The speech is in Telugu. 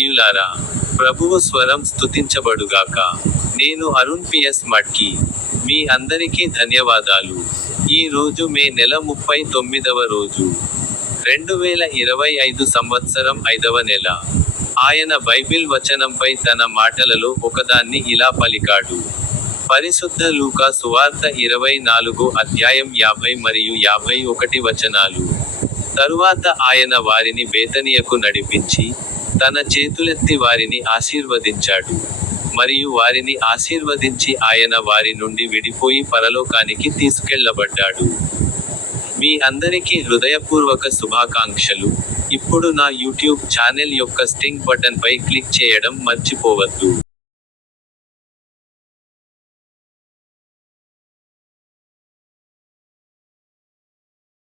ప్రియులారా ప్రభువు స్వరం స్తుతించబడుగాక. నేను అరుణ్ పిఎస్ మట్కి మీ అందరికీ ధన్యవాదాలు. ఈ రోజు మే నెల ముప్పై తొమ్మిదవ రోజు రెండు వేల ఇరవై ఐదు సంవత్సరం ఐదవ నెల. ఆయన బైబిల్ వచనంపై తన మాటలలో ఒకదాన్ని ఇలా పలికాడు. పరిశుద్ధ లూకా సువార్త ఇరవై నాలుగు అధ్యాయం యాభై మరియు యాభై ఒకటి వచనాలు. తరువాత ఆయన వారిని బేతనియకు నడిపించి తన చేతులెత్తి వారిని ఆశీర్వదించాడు. మరియు వారిని ఆశీర్వదించి ఆయన వారి నుండి విడిపోయి పరలోకానికి తీసుకెళ్ళబడ్డాడు. మీ అందరికీ హృదయపూర్వక శుభాకాంక్షలు. ఇప్పుడు నా యూట్యూబ్ ఛానల్ యొక్క స్టింగ్ బటన్ పై క్లిక్ చేయడం మర్చిపోవద్దు.